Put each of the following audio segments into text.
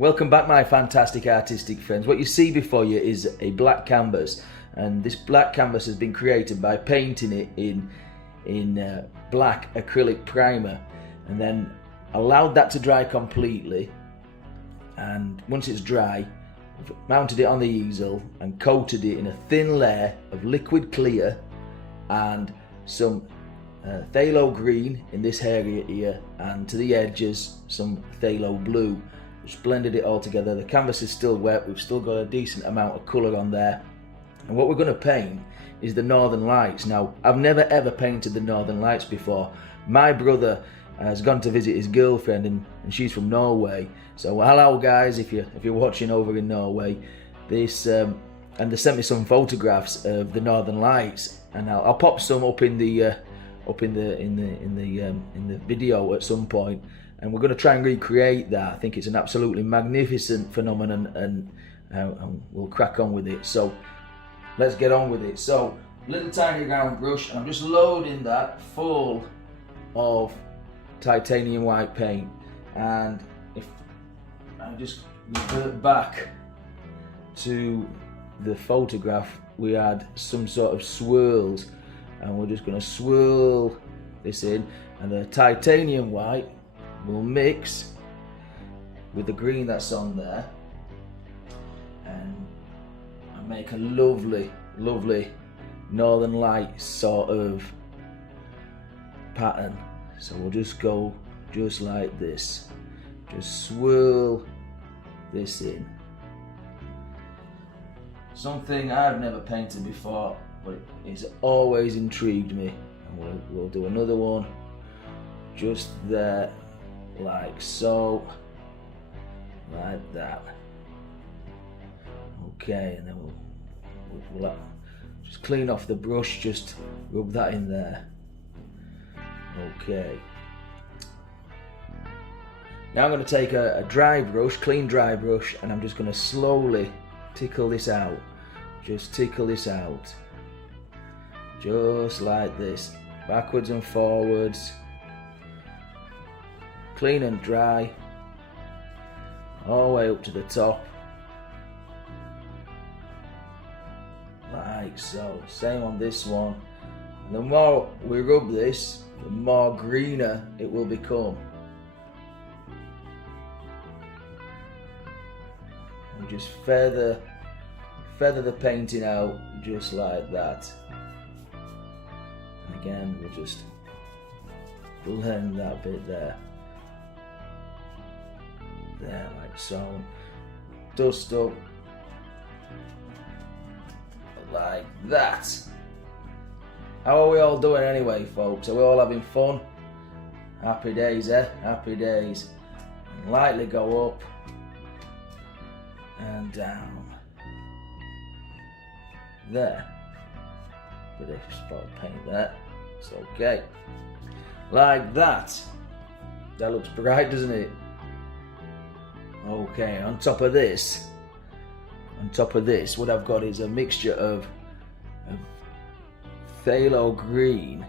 Welcome back, my fantastic artistic friends. What you see before you is a black canvas, and this black canvas has been created by painting it in black acrylic primer, and then allowed that to dry completely. And once it's dry, we've mounted it on the easel and coated it in a thin layer of liquid clear and some Phthalo Green in this area here, and to the edges some Phthalo Blue. Just blended it all together. The canvas is still wet, we've still got a decent amount of colour on there. And what we're going to paint is the Northern Lights. Now, I've never ever painted the Northern Lights before. My brother has gone to visit his girlfriend, and she's from Norway. So hello guys, if you're watching over in Norway. This and they sent me some photographs of the Northern Lights, and I'll pop some up in the video at some point. And we're going to try and recreate that. I think it's an absolutely magnificent phenomenon, and we'll crack on with it. So let's get on with it. So little tiny round brush, and I'm just loading that full of titanium white paint. And if I just revert back to the photograph, we had some sort of swirls, and we're just going to swirl this in, and the titanium white will mix with the green that's on there and make a lovely Northern Light sort of pattern. So we'll just go just like this, just swirl this in. Something I've never painted before, but it's always intrigued me. And we'll do another one just there, like so, like that. Okay, and then we'll just clean off the brush, just rub that in there. Okay. Now I'm going to take a dry brush, clean dry brush, and I'm just going to slowly tickle this out. Just tickle this out. Just like this. Backwards and forwards. Clean and dry. All the way up to the top. Like so. Same on this one. And the more we rub this, the more greener it will become. And just feather the painting out just like that. And again, we'll just blend that bit there. There, like so. Dust up like that. How are we all doing anyway, folks? Are we all having fun? Happy days, eh? Happy days. And lightly go up and down. There. Bit of spot paint there. It's okay. Like that. That looks bright, doesn't it? Okay, on top of this, what I've got is a mixture of Phthalo Green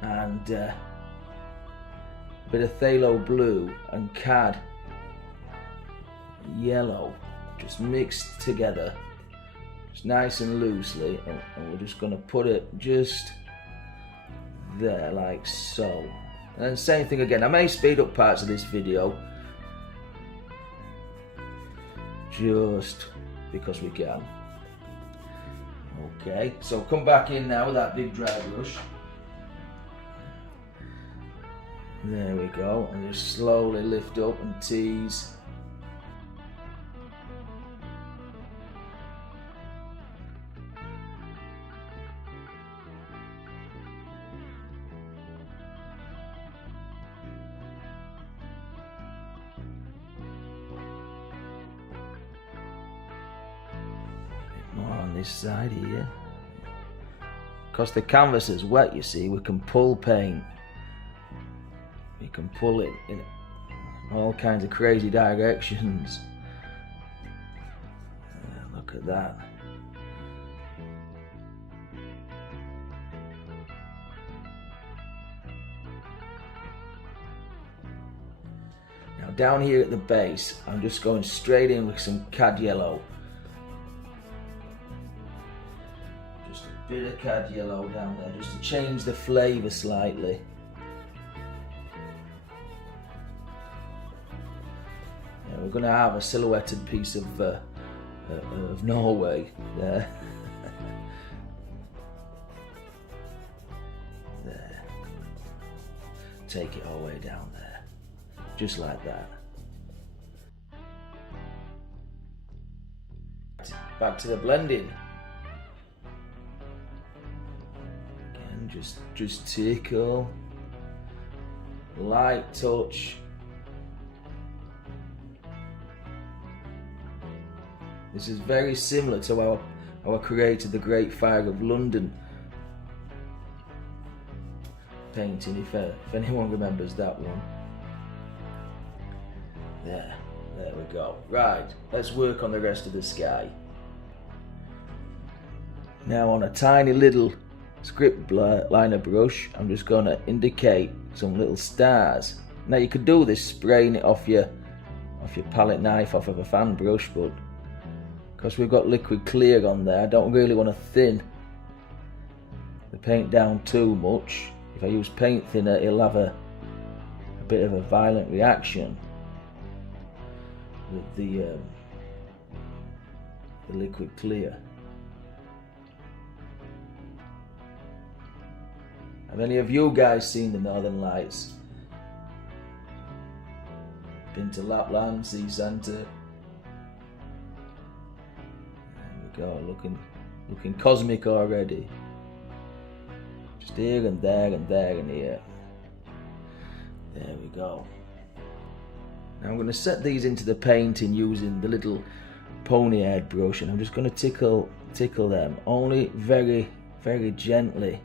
and a bit of Phthalo Blue and Cadmium Yellow, just mixed together, just nice and loosely, and we're just going to put it just there, like so. And then same thing again. I may speed up parts of this video just because we can. Okay, so come back in now with that big dry brush. There we go, and just slowly lift up and tease. On this side here, because the canvas is wet, you see, we can pull paint, we can pull it in all kinds of crazy directions. Look at that. down here at the base, I'm just going straight in with some cad yellow. Just a bit of cad yellow down there, just to change the flavour slightly. Yeah, we're going to have a silhouetted piece of Norway there. There. Take it all the way down there, just like that. Back to the blending. Again, just tickle, light touch. This is very similar to how I created the Great Fire of London painting, if anyone remembers that one. There we go. Right, let's work on the rest of the sky. Now on a tiny little script liner brush, I'm just going to indicate some little stars. Now you could do this spraying it off your palette knife, off of a fan brush, but because we've got liquid clear on there, I don't really want to thin the paint down too much. If I use paint thinner, it'll have a bit of a violent reaction with the liquid clear. Have any of you guys seen the Northern Lights? Been to Lapland, see Santa? There we go, looking cosmic already. Just here and there and there and here. There we go. Now I'm going to set these into the painting using the little pony-haired brush, and I'm just going to tickle them, only very, very gently.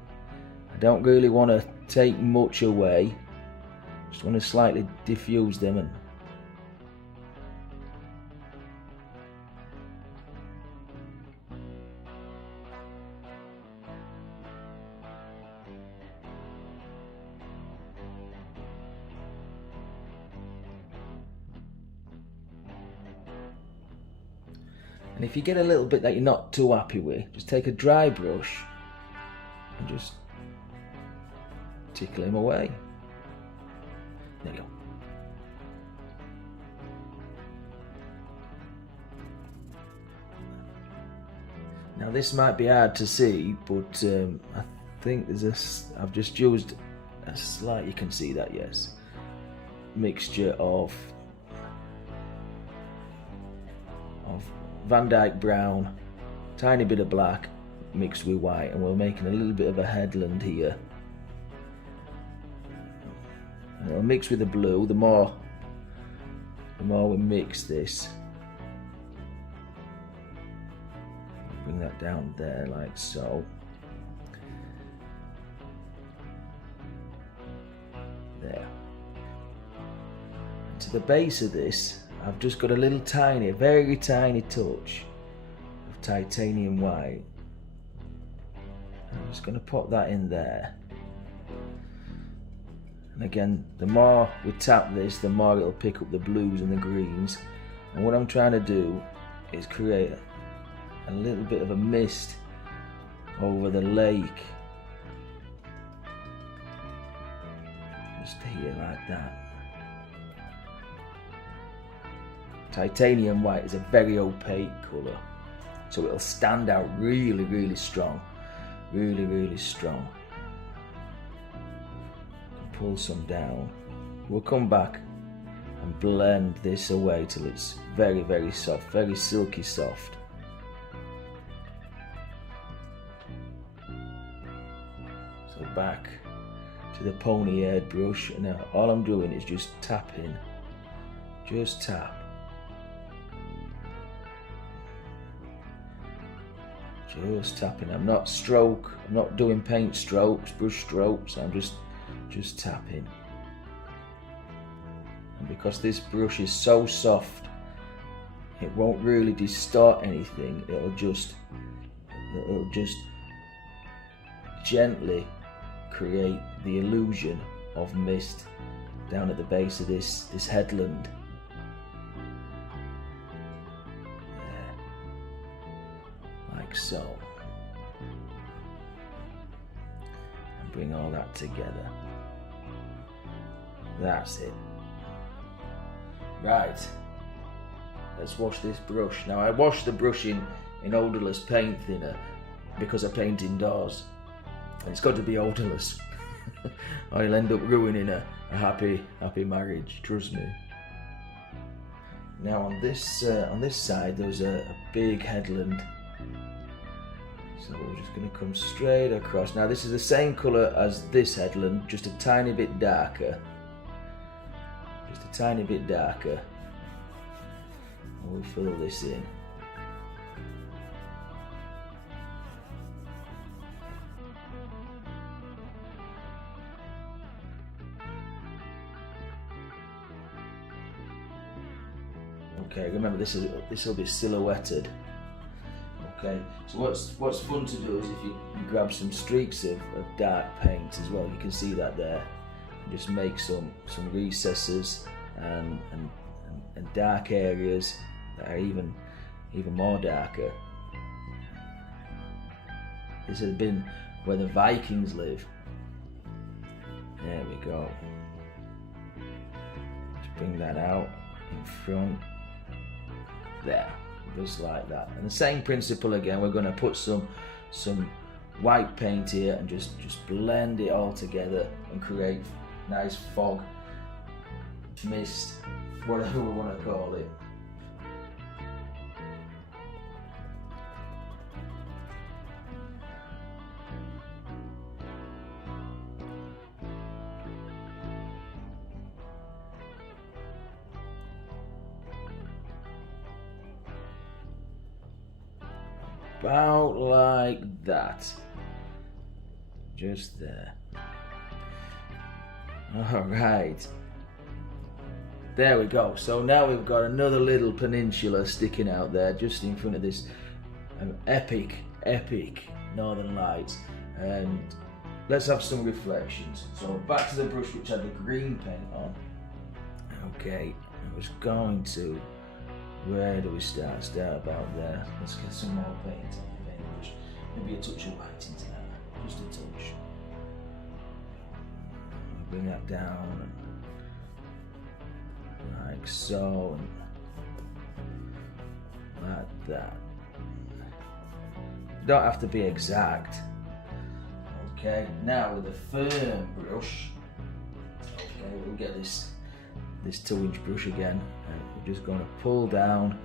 I don't really want to take much away, just want to slightly diffuse them. And if you get a little bit that you're not too happy with, just take a dry brush and just tickle him away. There you go. Now this might be hard to see, but I think I've just used a slight, you can see that, yes, mixture of Dyke Brown, tiny bit of black mixed with white, and we're making a little bit of a headland here. And it'll mix with the blue. The more we mix this, bring that down there like so. There. And to the base of this, I've just got a little tiny, very tiny touch of titanium white. I'm just going to pop that in there. And again, the more we tap this, the more it'll pick up the blues and the greens. And what I'm trying to do is create a little bit of a mist over the lake. Just here like that. Titanium white is a very opaque colour, so it'll stand out really, really strong. Really, really strong. Pull some down. We'll come back and blend this away till it's very, very soft, very silky soft. So back to the pony-haired brush, and now all I'm doing is just tapping. Just tap. Just tapping. I'm not doing paint strokes, brush strokes. I'm just tapping. And because this brush is so soft, it won't really distort anything. It'll just gently create the illusion of mist down at the base of this headland like so. And bring all that together. That's it. Right. Let's wash this brush. Now I wash the brush in odourless paint thinner because I paint indoors. And it's got to be odourless. Or you'll end up ruining a happy marriage, trust me. Now on this side there's a big headland. So we're just going to come straight across. Now this is the same colour as this headland, just a tiny bit darker. Just a tiny bit darker. And we'll fill this in. Okay, remember this will be silhouetted. Okay, so what's fun to do is if you grab some streaks of dark paint as well. You can see that there. And just make some recesses and dark areas that are even more darker. This has been where the Vikings live. There we go. Just bring that out in front. There, just like that. And the same principle again. We're going to put some white paint here and just blend it all together and create nice fog, mist, whatever we want to call it. About like that. Just there. Alright. There we go. So now we've got another little peninsula sticking out there just in front of this epic northern lights. And let's have some reflections. So back to the brush which had the green paint on. Okay, I was going to... Where do we start? Start about there. Let's get some more paint on the paintbrush. Maybe a touch of white into that. Just a touch. Bring that down. Like so. And like that. Don't have to be exact. Okay, now with a firm brush. Okay, we'll get this 2-inch brush again. We're just going to pull down,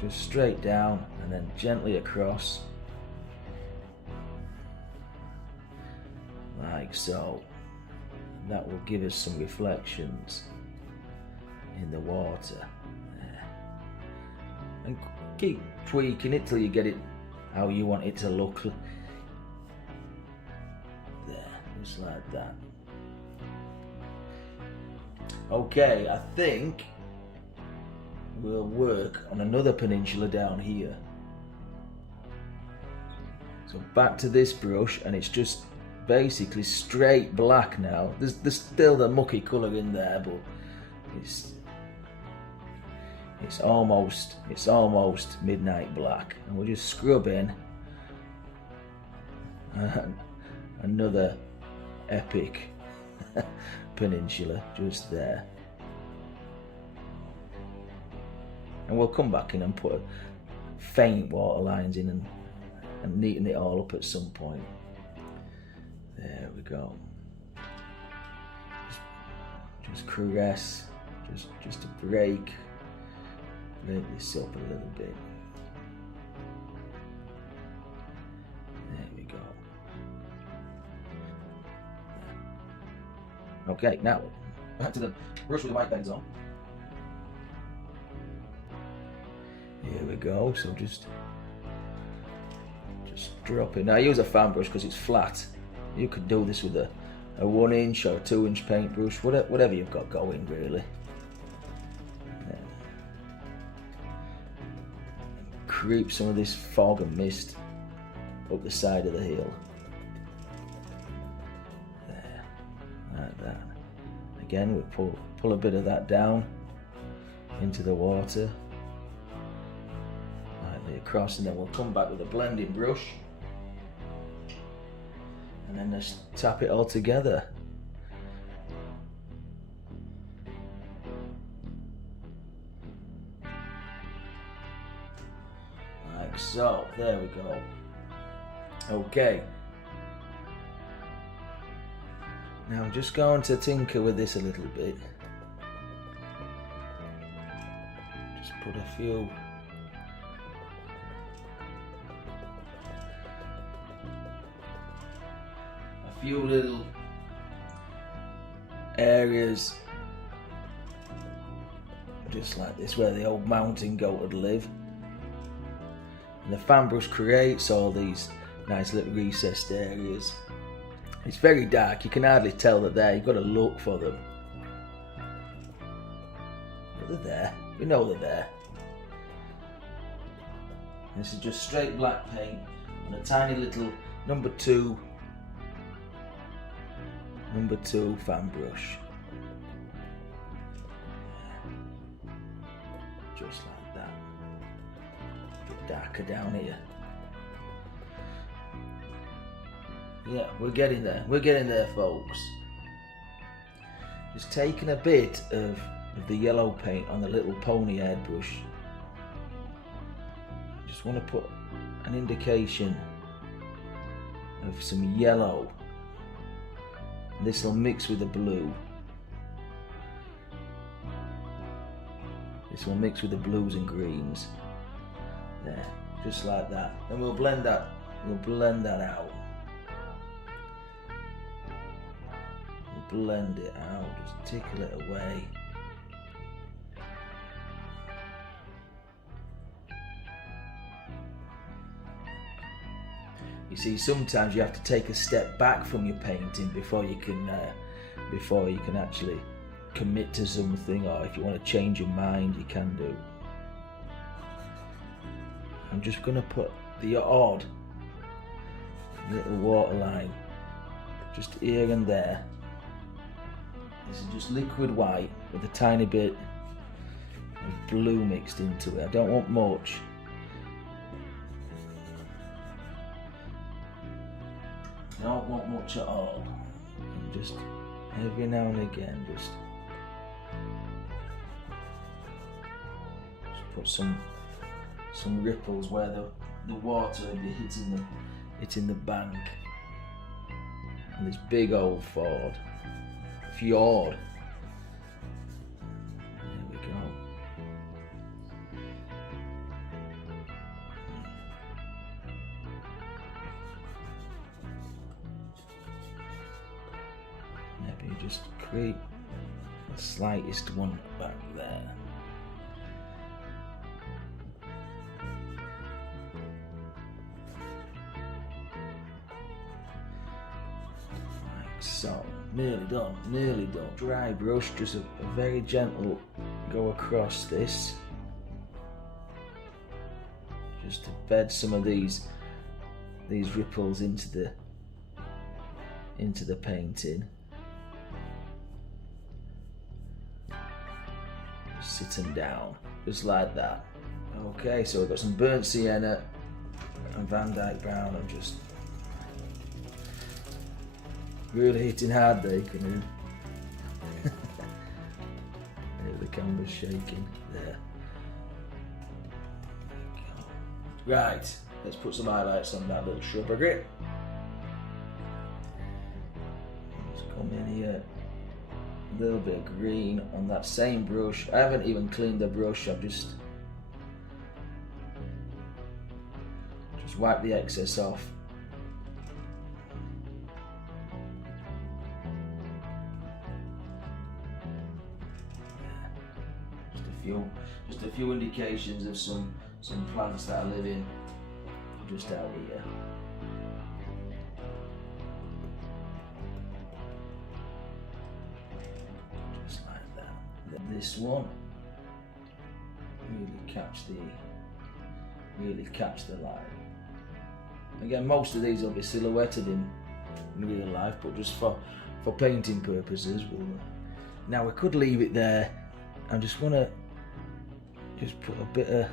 just straight down and then gently across, like so. And that will give us some reflections in the water. There. And keep tweaking it till you get it how you want it to look. There, just like that. Okay, I think we'll work on another peninsula down here. So back to this brush, and it's just basically straight black now. There's still the mucky colour in there, but it's almost midnight black, and we'll just scrub in another epic peninsula just there, and we'll come back in and put faint water lines in and neaten it all up at some point. There we go. Just caress, just to break this up a little bit. There we go. Okay, now back to the brush with the white paint on. Here we go. So just drop it. Now I use a fan brush because it's flat. You could do this with a 1-inch or 2-inch paintbrush, whatever you've got going really. Yeah. Creep some of this fog and mist up the side of the hill. Like that. Again, we pull a bit of that down into the water, like across, and then we'll come back with a blending brush and then just tap it all together. Like so, there we go. Okay. Now I'm just going to tinker with this a little bit. Just put a few little areas just like this where the old mountain goat would live. And the fan brush creates all these nice little recessed areas. It's very dark, you can hardly tell they're there, you've got to look for them. But they're there, we know they're there. This is just straight black paint on a tiny little number two fan brush. Just like that. A bit darker down here. Yeah, we're getting there folks. Just taking a bit of the yellow paint on the little pony head brush. Just want to put an indication of some yellow. This will mix with the blue. This will mix with the blues and greens. There, just like that. And we'll blend that out. Blend it out, just tickle it away. You see, sometimes you have to take a step back from your painting before you can actually commit to something, or if you want to change your mind, you can do. I'm just going to put the odd little waterline just here and there. This is just liquid white with a tiny bit of blue mixed into it. I don't want much. I don't want much at all. And just every now and again, just put some ripples where the water would be hitting the bank. And this big old fjord. There we go. Maybe just create the slightest one back there. Like so. Nearly done. Dry brush, just a very gentle go across this. Just to bed some of these ripples into the painting. Just sit them down, just like that. Okay, so we've got some burnt sienna and Dyke Brown. I'm just really hitting hard there, you can hear. The camera's shaking there. Right, let's put some highlights on that little shrubbery. Let's come in here. A little bit of green on that same brush. I haven't even cleaned the brush, I've just wiped the excess off. Just a few indications of some plants that are living just out here. Just like that. This one really catch the light. Again, most of these will be silhouetted in real life, but just for painting purposes, now we could leave it there. I just want to put a bit of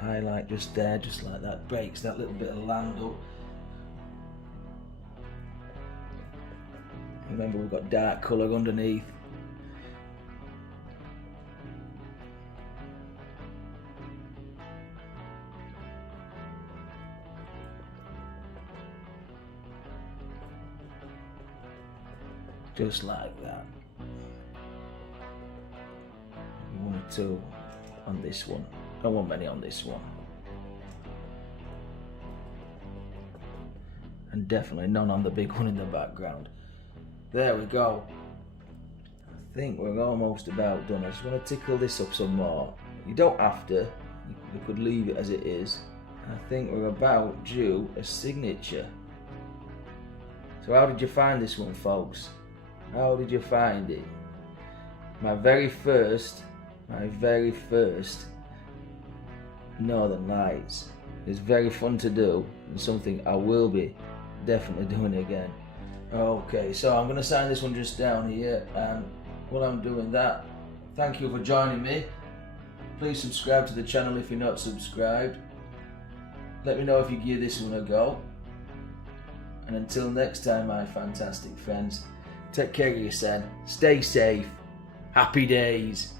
highlight just there, just like that, breaks that little bit of land up. Remember, we've got dark colour underneath. Just like that. 1 or 2 on this one. Don't want many on this one. And definitely none on the big one in the background. There we go. I think we're almost about done. I just want to tickle this up some more. You don't have to. You could leave it as it is. I think we're about due a signature. So how did you find this one, folks? How did you find it? My very first Northern Lights. It's very fun to do and something I will be definitely doing again. Okay, so I'm going to sign this one just down here, and while I'm doing that, thank you for joining me. Please subscribe to the channel if you're not subscribed. Let me know if you give this one a go. And until next time, my fantastic friends, take care of yourself, stay safe, happy days.